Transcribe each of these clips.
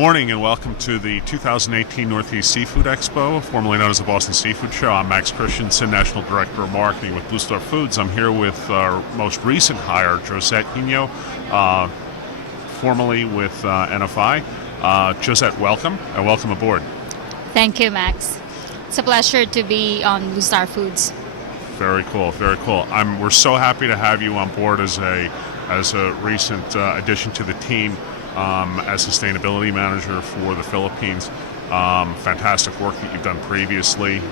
morning and welcome to the 2018 Northeast Seafood Expo, formerly known as the Boston Seafood Show. I'm Max Christensen, National Director of Marketing with Blue Star Foods. I'm here with our most recent hire, Josette Hino, formerly with NFI. Josette, welcome and welcome aboard. Thank you, Max. It's a pleasure to be on Blue Star Foods. Very cool, very cool. We're so happy to have you on board as a recent addition to the team. As sustainability manager for the Philippines. Fantastic work that you've done previously.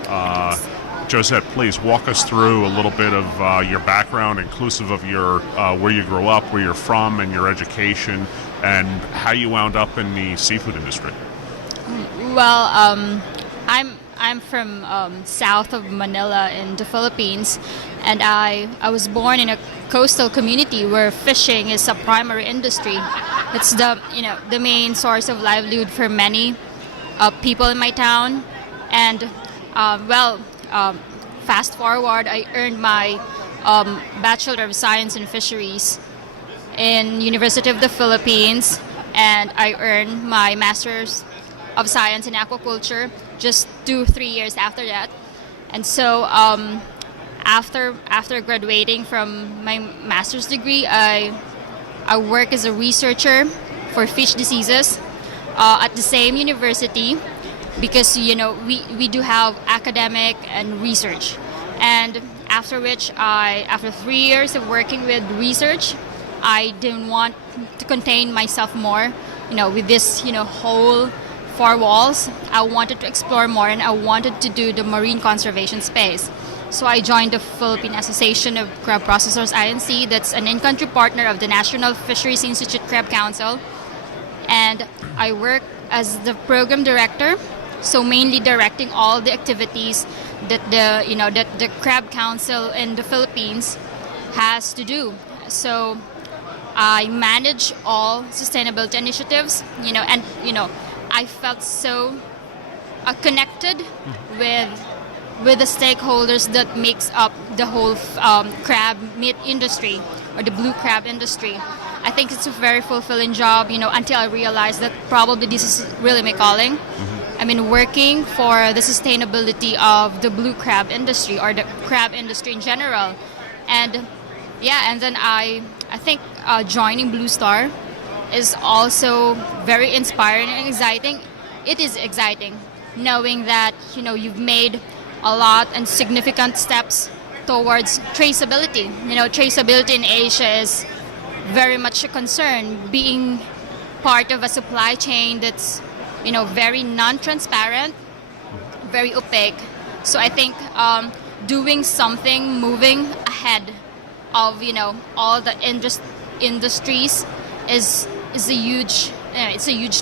Josette, please walk us through a little bit of your background, inclusive of your where you grew up, where you're from, and your education, and how you wound up in the seafood industry. Well, I'm from south of Manila in the Philippines, and I was born in a coastal community where fishing is a primary industry. It's the main source of livelihood for many people in my town. And fast forward, I earned my Bachelor of Science in Fisheries in University of the Philippines, and I earned my Master's of Science in Aquaculture just 2-3 years after that. And so after graduating from my master's degree, I work as a researcher for fish diseases at the same university, because we do have academic and research. And after 3 years of working with research, I didn't want to contain myself more with this whole four walls. I wanted to explore more, and I wanted to do the marine conservation space. So I joined the Philippine Association of Crab Processors, INC. That's an in-country partner of the National Fisheries Institute Crab Council. And I work as the program director, so mainly directing all the activities that the Crab Council in the Philippines has to do. So I manage all sustainability initiatives, and I felt so connected with the stakeholders that makes up the whole crab meat industry, or the blue crab industry. I think it's a very fulfilling job, until I realized that probably this is really my calling. I mean, working for the sustainability of the blue crab industry, or the crab industry in general. And then I think joining Blue Star is also very inspiring and exciting. It is exciting knowing that you've made a lot and significant steps towards traceability. Traceability in Asia is very much a concern, being part of a supply chain that's very non-transparent, very opaque. So I think doing something, moving ahead of all the industries is a huge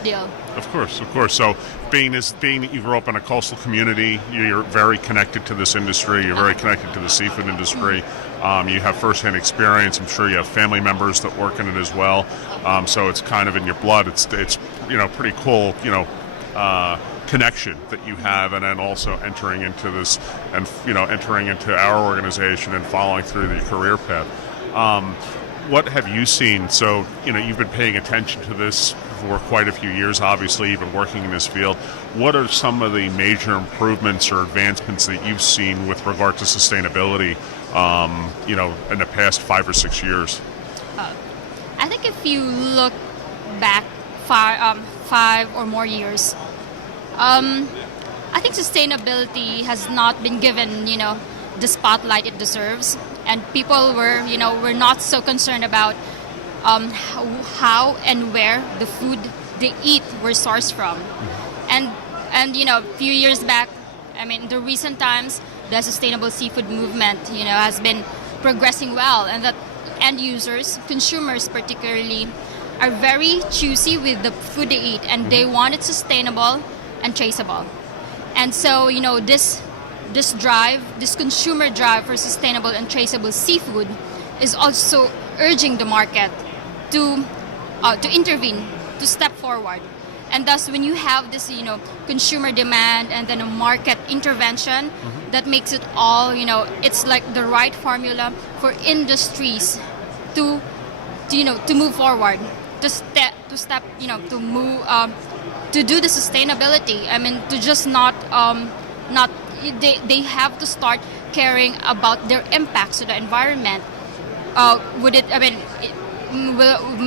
deal. Of course. So being that you grew up in a coastal community, you're very connected to this industry. You're very connected to the seafood industry. You have firsthand experience. I'm sure you have family members that work in it as well. So it's kind of in your blood. It's pretty cool. Connection that you have, and then also entering into this, and entering into our organization and following through the career path. What have you seen? So, you've been paying attention to this for quite a few years, obviously, you've been working in this field. What are some of the major improvements or advancements that you've seen with regard to sustainability, in the past 5 or 6 years? I think if you look back 5 or more years, I think sustainability has not been given, the spotlight it deserves. And people were not so concerned about how and where the food they eat were sourced from. And a few years back, in the recent times, the sustainable seafood movement, has been progressing well, and that end users, consumers particularly, are very choosy with the food they eat, and they want it sustainable and traceable. And so, this consumer drive for sustainable and traceable seafood is also urging the market to intervene, to step forward. And thus, when you have this, consumer demand and then a market intervention, that makes it all, it's like the right formula for industries to move forward, to move to do the sustainability. I mean, to just not they have to start caring about their impacts to the environment. Would it? I mean,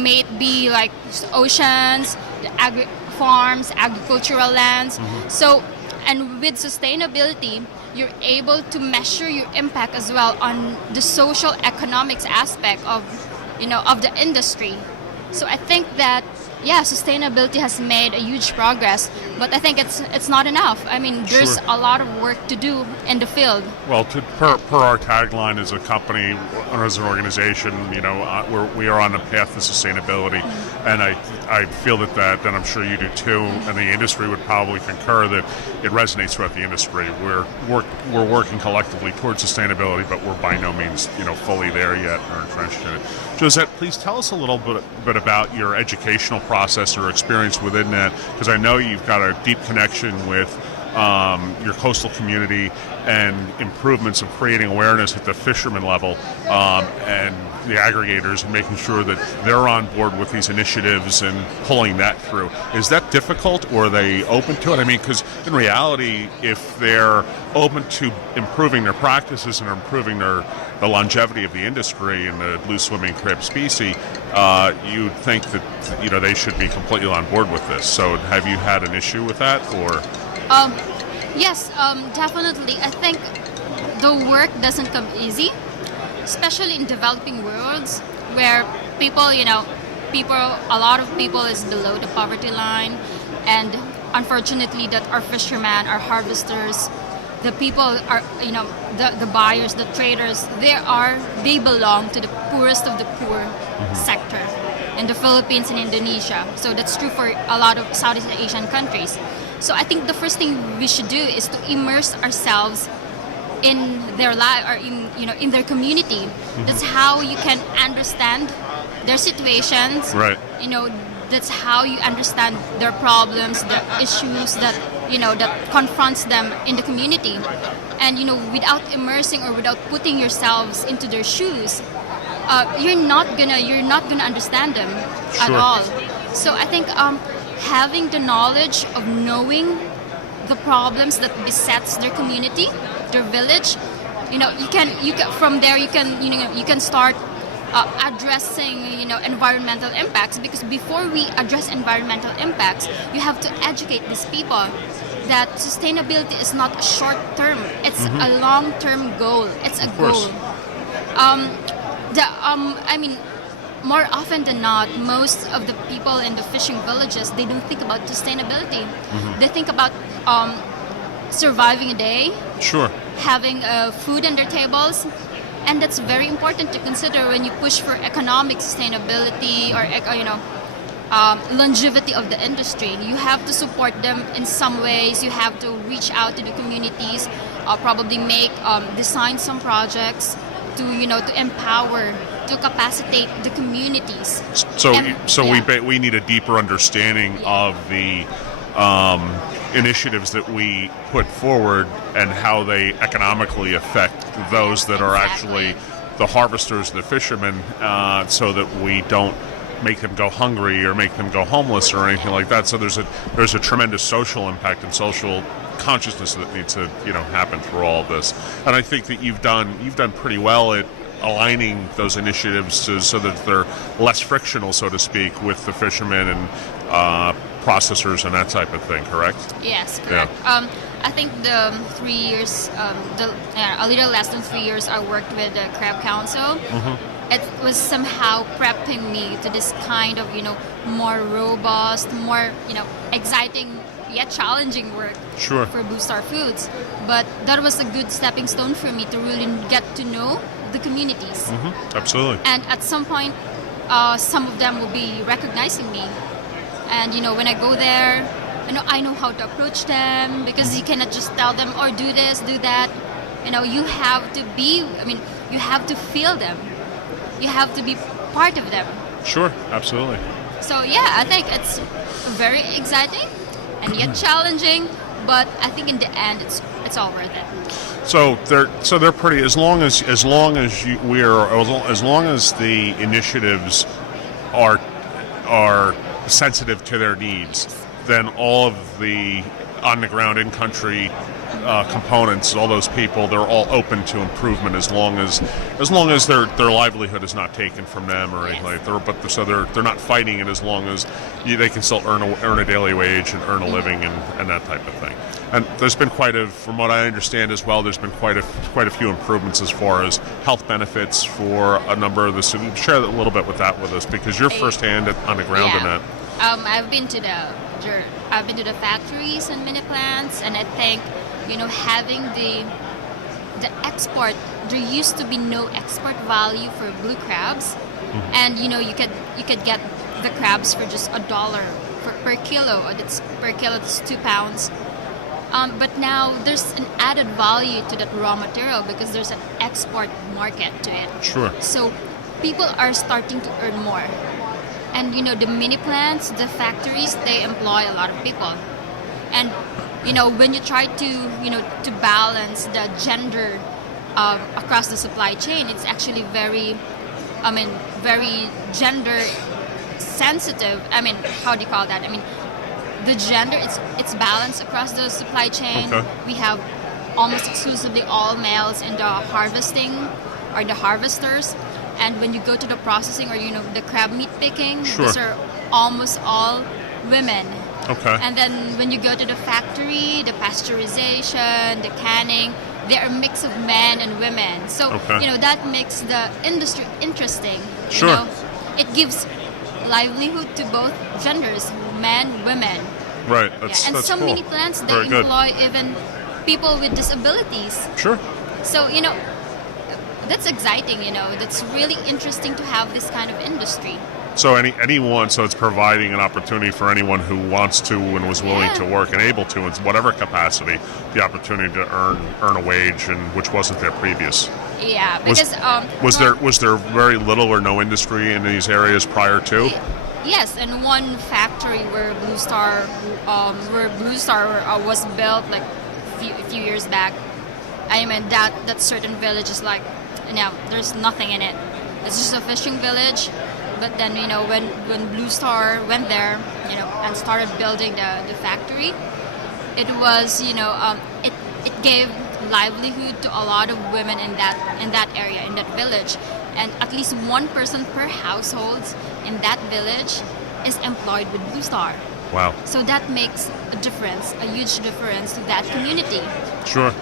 may it be like oceans, the farms, agricultural lands. So, and with sustainability, you're able to measure your impact as well on the social economics aspect of, of the industry. So I think that, yeah, sustainability has made a huge progress, but I think it's not enough. I mean, there's Sure. a lot of work to do in the field. Well, per our tagline as a company or as an organization, we are on the path to sustainability, and I feel that, and I'm sure you do too, and the industry would probably concur that it resonates throughout the industry. We're working collectively towards sustainability, but we're by no means fully there yet or entrenched in it. Josette, please tell us a little bit about your educational process or experience within that, because I know you've got a deep connection with your coastal community and improvements of creating awareness at the fisherman level and the aggregators, and making sure that they're on board with these initiatives and pulling that through. Is that difficult, or are they open to it? I mean, because in reality, if they're open to improving their practices and improving the longevity of the industry and the blue swimming crab species, you'd think that they should be completely on board with this. So have you had an issue with that, or? Yes, definitely. I think the work doesn't come easy, especially in developing worlds where people, a lot of people is below the poverty line, and unfortunately that our fishermen, our harvesters, the people are, the buyers, the traders, they belong to the poorest of the poor sector in the Philippines and Indonesia. So that's true for a lot of Southeast Asian countries. So I think the first thing we should do is to immerse ourselves in their life, or in their community. That's how you can understand their situations. Right. That's how you understand their problems, the issues that that confronts them in the community. And without immersing or without putting yourselves into their shoes, you're not gonna understand them at Sure. all. So I think having the knowledge of knowing the problems that besets their community, their village, you can from there you can start addressing environmental impacts, because before we address environmental impacts, you have to educate these people that sustainability is not a short term, it's a long term goal, it's a course. goal. I mean, more often than not, most of the people in the fishing villages, they don't think about sustainability. They think about surviving a day, Sure. having food on their tables, and that's very important to consider when you push for economic sustainability or longevity of the industry. You have to support them in some ways. You have to reach out to the communities, probably design some projects to empower, to capacitate the communities. So, And- so yeah. we need a deeper understanding of the initiatives that we put forward and how they economically affect those that are actually the harvesters, the fishermen, so that we don't make them go hungry or make them go homeless or anything like that. So there's a tremendous social impact and social consciousness that needs to happen through all of this. And I think that you've done pretty well at aligning those initiatives so that they're less frictional, so to speak, with the fishermen and processors and that type of thing. Correct? Yes, correct. I think the 3 years, a little less than 3 years, I worked with the Crab Council. It was somehow prepping me to this kind of, more robust, more, exciting yet challenging work Sure. for Blue Star Foods. But that was a good stepping stone for me to really get to know the communities. Absolutely. And at some point, some of them will be recognizing me. And when I go there, I know how to approach them, because you cannot just tell them, or do this, do that. You have to you have to feel them. You have to be part of them. Sure. Absolutely. So yeah, I think it's very exciting and yet challenging, but I think in the end, it's all worth it. So they're pretty. As long as the initiatives are sensitive to their needs, then all of the on the ground, in country components, all those people, they're all open to improvement as long as their livelihood is not taken from them or anything like that. So they're not fighting it as long as they can still earn a daily wage and earn a living and that type of thing. And there's been from what I understand as well, there's been quite a few improvements as far as health benefits for a number of the cities. Share a little bit with us because you're firsthand on the ground in that. I've been to the factories and mini plants, and I think having the export. There used to be no export value for blue crabs, and you could get the crabs for just $1 per kilo. That's per kilo. That's 2 pounds. But now there's an added value to that raw material because there's an export market to it. Sure. So people are starting to earn more. And the mini plants, the factories, they employ a lot of people. And when you try to balance the gender across the supply chain, it's actually very gender sensitive. How do you call that? The gender, it's balanced across the supply chain. Okay. We have almost exclusively all males in the harvesting or the harvesters. And when you go to the processing or the crab meat picking, Sure. these are almost all women. Okay. And then when you go to the factory, the pasteurization, the canning, they're a mix of men and women. So Okay. that makes the industry interesting. Sure. It gives livelihood to both genders, men, women. Right. And That's some cool. mini plants, they Very good. employ even people with disabilities. Sure. So that's exciting. That's really interesting to have this kind of industry. So anyone, so it's providing an opportunity for anyone who wants to and was willing to work and able to in whatever capacity, the opportunity to earn a wage, and which wasn't there previous. Yeah, because Was there very little or no industry in these areas prior to? Yes, and one factory where Blue Star was built like a few years back. That certain village is like, there's nothing in it. It's just a fishing village. But then when Blue Star went there, and started building the factory, it was it gave livelihood to a lot of women in that area, in that village, and at least one person per household in that village is employed with Blue Star. Wow. So that makes a difference, a huge difference to that community. Sure.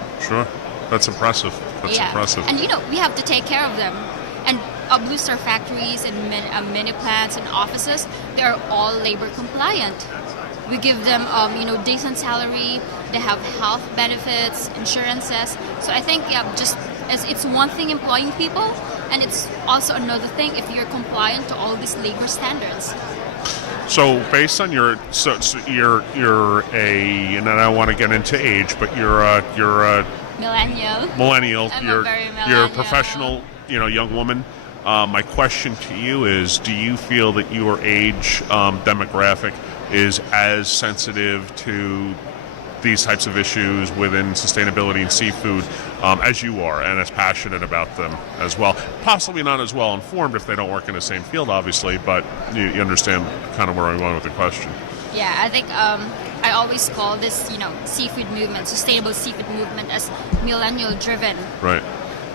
That's impressive. Impressive. And we have to take care of them. And Blue Star factories and mini plants and offices, they are all labor compliant. We give them, decent salary. They have health benefits, insurances. So I think, just as it's one thing employing people, and it's also another thing if you're compliant to all these labor standards. So based on you're a, and I don't want to get into age, but you're a Millennial. I'm a very You're a millennial. professional, young woman. My question to you is: do you feel that your age demographic is as sensitive to these types of issues within sustainability and seafood as you are, and as passionate about them as well? Possibly not as well informed if they don't work in the same field, obviously, but you understand kind of where I'm going with the question. Yeah, I think I always call this, seafood movement, sustainable seafood movement, as millennial-driven. Right.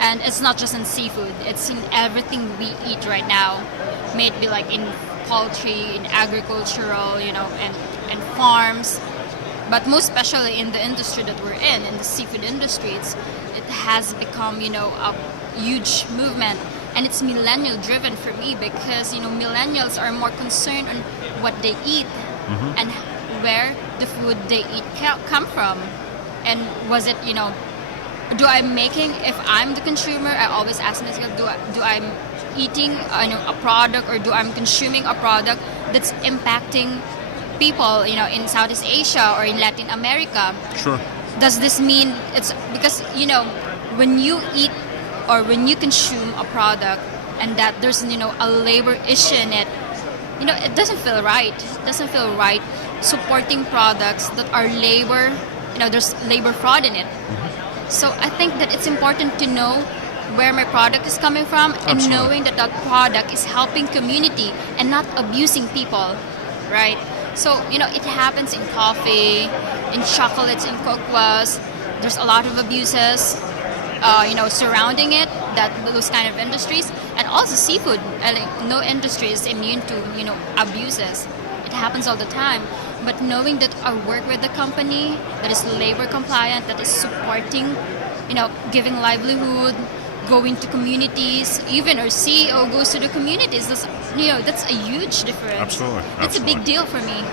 And it's not just in seafood; it's in everything we eat right now. May it be like in poultry, in agricultural, and farms. But most especially in the industry that we're in the seafood industry, it has become, a huge movement. And it's millennial-driven for me because, millennials are more concerned on what they eat and where the food they eat come from. And was it, do I'm making, if I'm the consumer, I always ask myself, do I'm eating a product, or do I'm consuming a product that's impacting people, in Southeast Asia or in Latin America? Sure. Does this mean it's because, when you eat or when you consume a product and that there's, a labor issue in it, it doesn't feel right. It doesn't feel right supporting products that are labor, there's labor fraud in it. So I think that it's important to know where my product is coming from. Absolutely. And knowing that product is helping community and not abusing people, right? So, it happens in coffee, in chocolates, in cocoas. There's a lot of abuses, surrounding it, those kind of industries. And also seafood. No industry is immune to, abuses. It happens all the time. But knowing that I work with a company that is labor compliant, that is supporting, giving livelihood, going to communities, even our CEO goes to the communities, that's a huge difference. Absolutely. It's a big deal for me.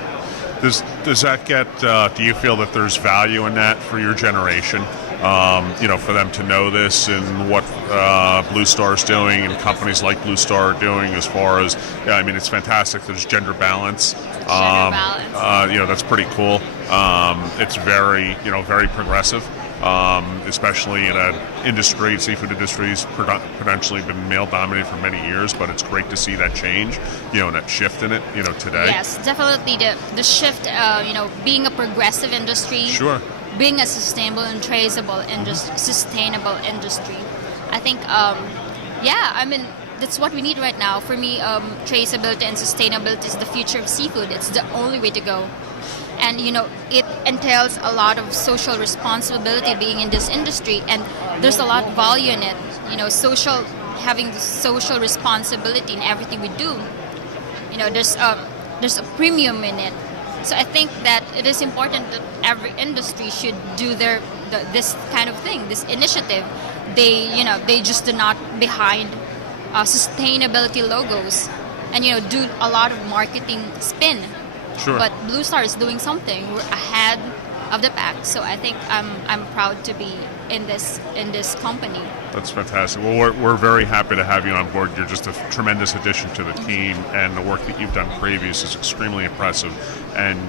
Does that get? Do you feel that there's value in that for your generation? For them to know this and what Blue Star is doing and companies like Blue Star are doing as far as, it's fantastic. There's gender balance. That's pretty cool. It's very, very progressive. Especially in an industry, seafood industry's potentially been male-dominated for many years, but it's great to see that change, and that shift in it, today. Yes, definitely the shift, being a progressive industry, Sure. being a sustainable and traceable sustainable industry. I think, that's what we need right now. For me, traceability and sustainability is the future of seafood. It's the only way to go. And, it entails a lot of social responsibility being in this industry, and there's a lot of value in it. Having the social responsibility in everything we do. There's a premium in it. So I think that it is important that every industry should do this kind of thing, this initiative. They just do not behind sustainability logos, and do a lot of marketing spin. Sure. But Blue Star is doing something. We're ahead of the pack. So I think I'm proud to be in this company. That's fantastic. Well, we're very happy to have you on board. You're just a tremendous addition to the team, and the work that you've done previous is extremely impressive, and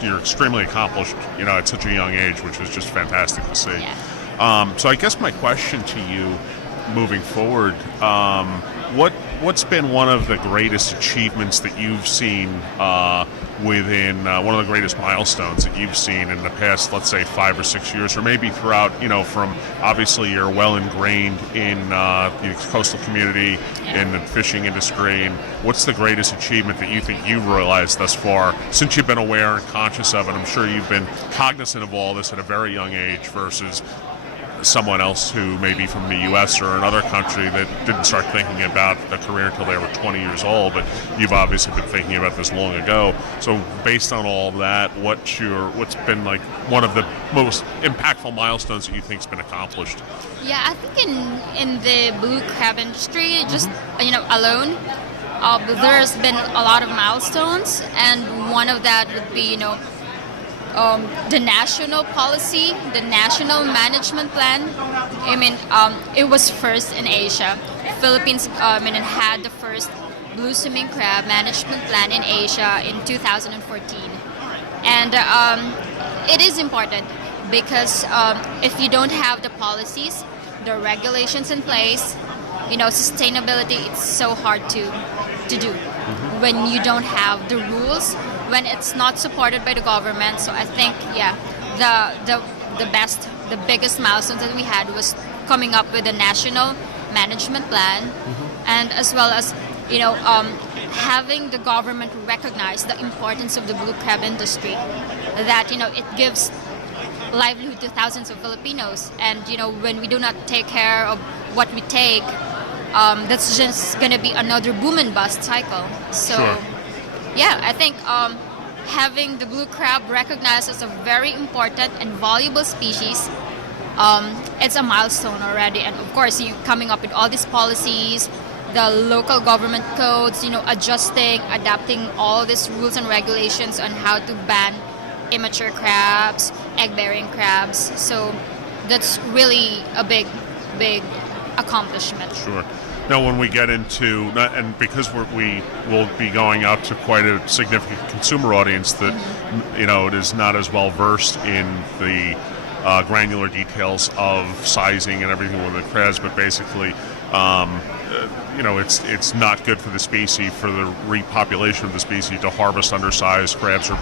you're extremely accomplished, at such a young age, which is just fantastic to see. Yeah. So I guess my question to you moving forward, what's been one of the greatest achievements that you've seen within one of the greatest milestones that you've seen in the past, let's say 5 or 6 years, or maybe throughout, from obviously you're well ingrained in the coastal community, in the fishing industry, and what's the greatest achievement that you think you've realized thus far since you've been aware and conscious of it? I'm sure you've been cognizant of all this at a very young age versus someone else who may be from the U.S. or another country that didn't start thinking about a career until they were 20 years old, but you've obviously been thinking about this long ago. So based on all of that, what's been like one of the most impactful milestones that you think's been accomplished? Yeah, I think in the blue crab industry, just alone, there's been a lot of milestones, and one of that would be the national policy, the national management plan. It was first in Asia. Philippines had the first blue swimming crab management plan in Asia in 2014. And it is important because if you don't have the policies, the regulations in place, sustainability, it's so hard to do when you don't have the rules, when it's not supported by the government. So I think, the biggest milestone that we had was coming up with a national management plan, and as well as having the government recognize the importance of the blue crab industry, that it gives livelihood to thousands of Filipinos, and when we do not take care of what we take, that's just going to be another boom and bust cycle. So, Sure. I think having the blue crab recognized as a very important and valuable species, it's a milestone already. And of course, you coming up with all these policies, the local government codes, adjusting, adapting all these rules and regulations on how to ban immature crabs, egg-bearing crabs. So that's really a big accomplishment. Sure. Now, when we get into, and because we will be going out to quite a significant consumer audience that, it is not as well versed in the granular details of sizing and everything with the crabs, but basically, it's not good for the species, for the repopulation of the species, to harvest undersized crabs or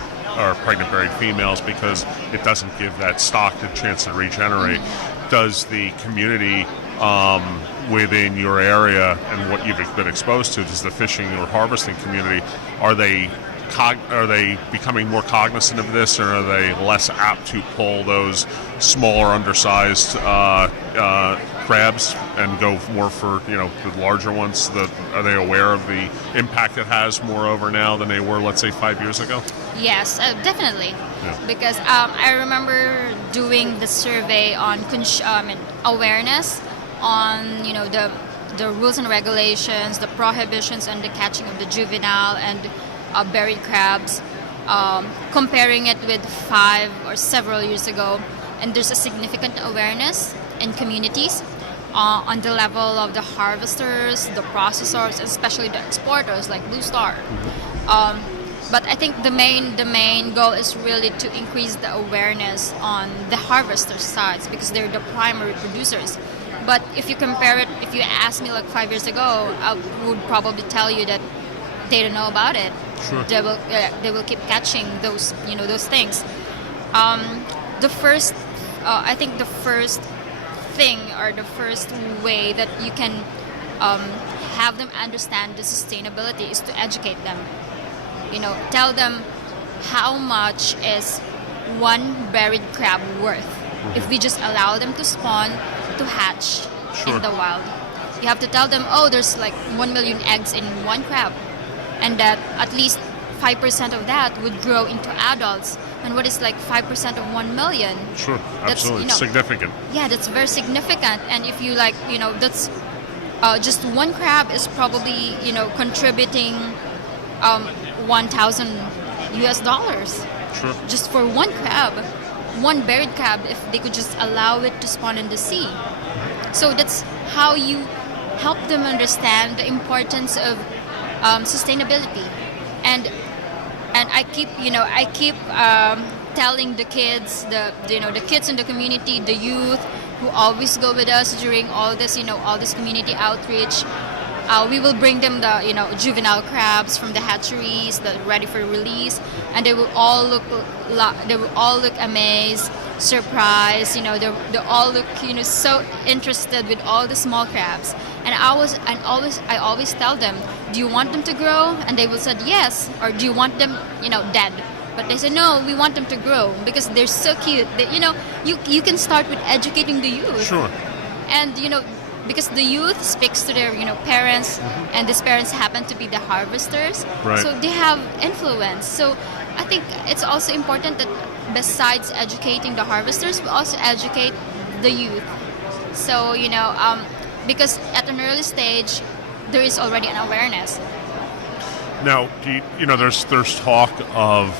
pregnant-bearing females, because it doesn't give that stock the chance to regenerate. Does the community within your area and what you've been exposed to, does the fishing or harvesting community, are they are they becoming more cognizant of this, or are they less apt to pull those smaller, undersized crabs and go more for the larger ones? Are they aware of the impact it has moreover now than they were, let's say, 5 years ago? Yes, definitely. Yeah. Because I remember doing the survey on awareness on the rules and regulations, the prohibitions on the catching of the juvenile and buried crabs, comparing it with 5 or several years ago, and there's a significant awareness in communities on the level of the harvesters, the processors, especially the exporters like Blue Star. But I think the main goal is really to increase the awareness on the harvester sides because they're the primary producers. But if you compare it, if you ask me like 5 years ago, I would probably tell you that they don't know about it. Sure. They will keep catching those things. I think the first thing or the first way that you can have them understand the sustainability is to educate them. Tell them how much is one buried crab worth if we just allow them to spawn, to hatch Sure. in the wild. You have to tell them, there's like 1 million eggs in one crab, and that at least 5% of that would grow into adults. And what is like 5% of 1 million? Sure, That's, absolutely. Significant. Yeah, that's very significant. And if you that's just one crab is probably contributing $1,000 Sure. just for one crab, one buried crab, if they could just allow it to spawn in the sea. So that's how you help them understand the importance of sustainability. And I keep telling the kids, the kids in the community, the youth who always go with us during all this community outreach. We will bring them the juvenile crabs from the hatcheries that are ready for release, and they will all look amazed, surprised. They all look so interested with all the small crabs. And I always tell them, do you want them to grow? And they will say yes. Or do you want them dead? But they say no, we want them to grow because they're so cute. You can start with educating the youth. Sure. And because the youth speaks to their parents, and these parents happen to be the harvesters, Right. so they have influence. So I think it's also important that besides educating the harvesters, we also educate the youth. So because at an early stage there is already an awareness. Now, there's talk of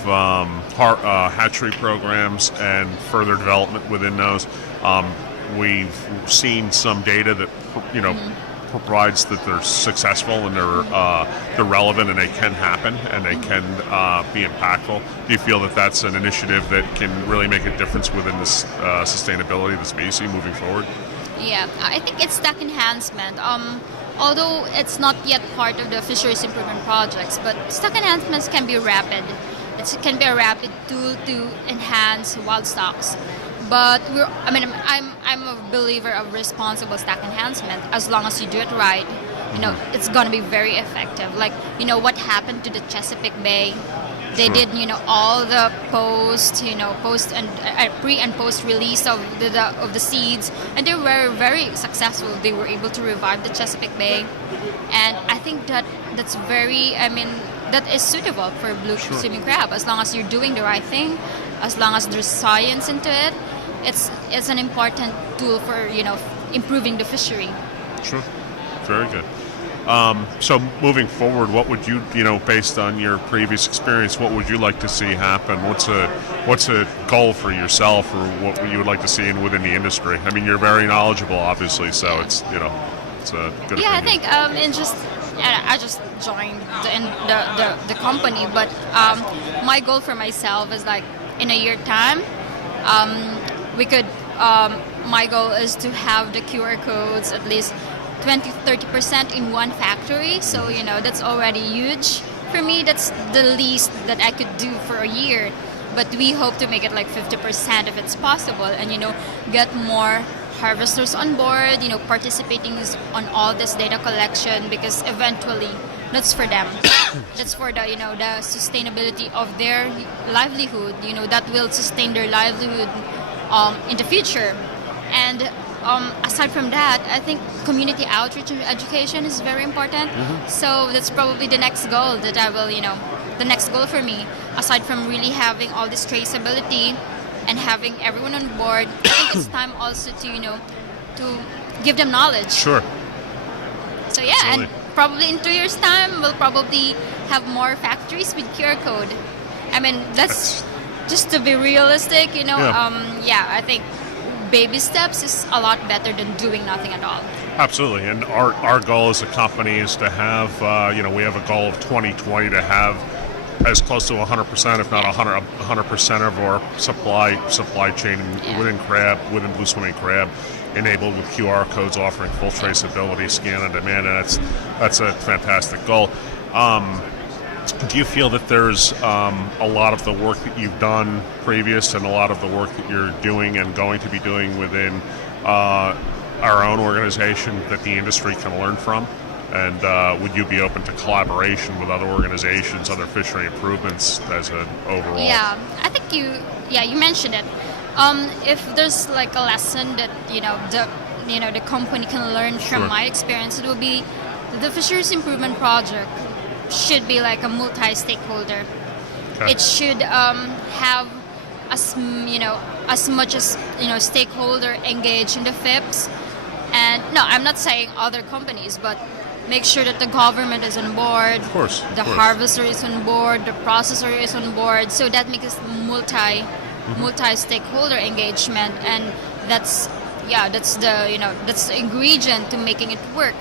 hatchery programs and further development within those. We've seen some data that provides that they're successful and they're relevant and they can happen and they can be impactful. Do you feel that that's an initiative that can really make a difference within this sustainability of the species moving forward? Yeah, I think it's stack enhancement. Although it's not yet part of the fisheries improvement projects, but stack enhancements can be rapid. It can be a rapid tool to enhance wild stocks. But I'm a believer of responsible stack enhancement. As long as you do it right, it's gonna be very effective. Like what happened to the Chesapeake Bay. They Sure. did all the post and pre and post release of the seeds, and they were very successful. They were able to revive the Chesapeake Bay, and I think that's very that is suitable for blue Sure. swimming crab as long as you're doing the right thing, as long as there's science into it. It's an important tool for improving the fishery. Sure. Very good. So moving forward, what would you, based on your previous experience, what would you like to see happen? What's a goal for yourself, or what you would like to see within the industry? I mean, you're very knowledgeable, obviously, so it's it's a good. Yeah, opinion. I think I just joined the company, but my goal for myself is like in a year time, we could. My goal is to have the QR codes at least 20-30% in one factory. So that's already huge for me. That's the least that I could do for a year. But we hope to make it like 50% if it's possible, and get more harvesters on board, participating on all this data collection, because eventually that's for them. That's for the the sustainability of their livelihood. That will sustain their livelihood in the future. And aside from that, I think community outreach and education is very important. So that's probably the next goal that I will, the next goal for me, aside from really having all this traceability and having everyone on board. I think it's time also to give them knowledge. Sure. So yeah, Absolutely. and probably in 2 years' time, we'll probably have more factories with QR code. I mean, that's just to be realistic, Yeah. I think baby steps is a lot better than doing nothing at all. Absolutely, and our goal as a company is to have, we have a goal of 2020 to have as close to 100%, if not 100% of our supply chain within Blue Swimming Crab, enabled with QR codes offering full traceability, scan on demand, and that's a fantastic goal. Do you feel that there's a lot of the work that you've done previous and a lot of the work that you're doing and going to be doing within our own organization that the industry can learn from? And would you be open to collaboration with other organizations, other fishery improvements as an overall? Yeah, I think you mentioned it. If there's like a lesson that the company can learn from Sure. my experience, it will be the Fisheries Improvement Project should be like a multi-stakeholder. Okay. It should have as much as stakeholder engaged in the FIPS. And no, I'm not saying other companies, but make sure that the government is on board. Of course. The harvester is on board, the processor is on board, so that makes multi-stakeholder engagement, and that's the ingredient to making it work.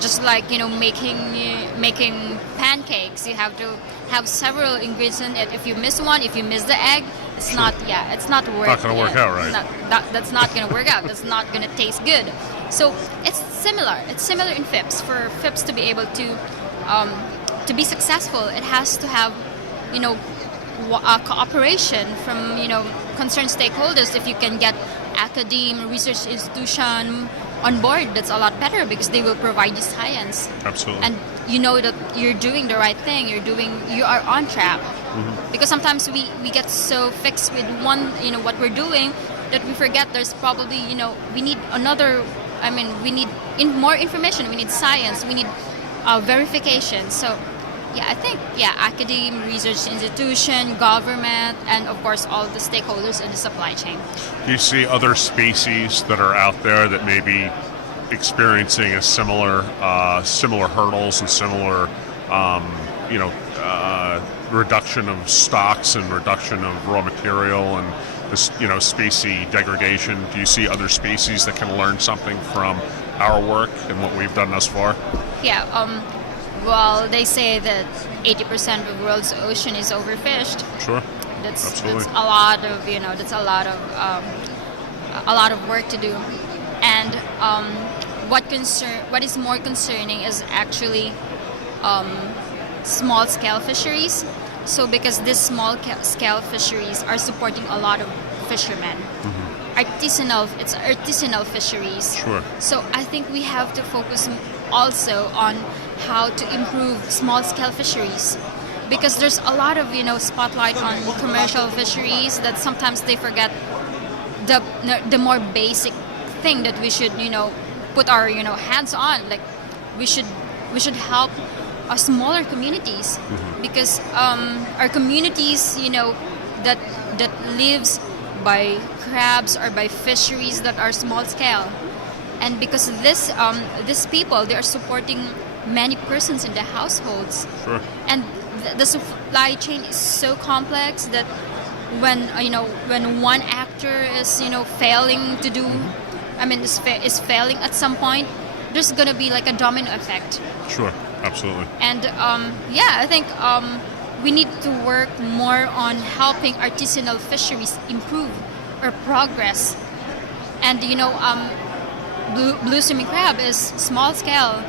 Just like making pancakes, you have to have several ingredients in it. If you miss one, if you miss the egg, it's not work. Not gonna work out, right? That's not gonna work out. That's not gonna taste good. So it's similar. It's similar in FIPS. For FIPS to be able to be successful, it has to have cooperation from concerned stakeholders. If you can get academia, research institution on board, that's a lot better because they will provide you science. Absolutely. And you know that you're doing the right thing. You are on track. Because sometimes we get so fixed with what we're doing that we forget there's probably we need another. We need more information. We need science. We need verification. So I think academia, research institution, government, and of course all the stakeholders in the supply chain. Do you see other species that are out there that may be experiencing a similar hurdles and similar reduction of stocks and reduction of raw material and this species degradation? Do you see other species that can learn something from our work and what we've done thus far? Well, they say that 80% of the world's ocean is overfished. Sure. Absolutely. That's a lot of work to do. And what is more concerning is actually small scale fisheries. So because these small scale fisheries are supporting a lot of fishermen. It's artisanal fisheries. Sure. So I think we have to focus also on how to improve small-scale fisheries, because there's a lot of spotlight on commercial fisheries that sometimes they forget the more basic thing that we should put our hands on. Like we should help our smaller communities, because our communities that lives by crabs or by fisheries that are small scale. And because these people, they are supporting many persons in the households. Sure. And the supply chain is so complex that when one actor is failing to do, is failing at some point, there's gonna be like a domino effect. Sure. Absolutely. And I think we need to work more on helping artisanal fisheries improve or progress. And Blue Swimming Crab is small scale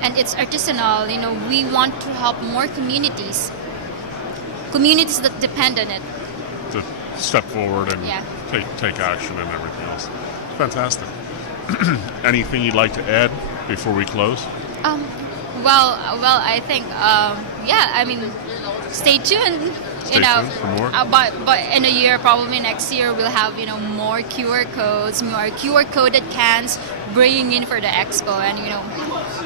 and it's artisanal. We want to help more communities that depend on it. To step forward and Yeah. take action and everything else. Fantastic. Anything you'd like to add before we close? I think yeah. I mean, stay tuned. Stay tuned for more. But in a year, probably next year, we'll have more QR codes, more QR coded cans bringing in for the expo, and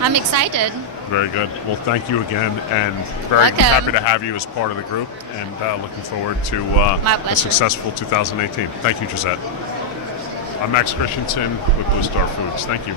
I'm excited. Very good. Well, thank you again, and very Welcome. happy to have you as part of the group, and looking forward to My a pleasure. successful 2018. Thank you, Gisette. I'm Max Christensen with Blue Star Foods. Thank you.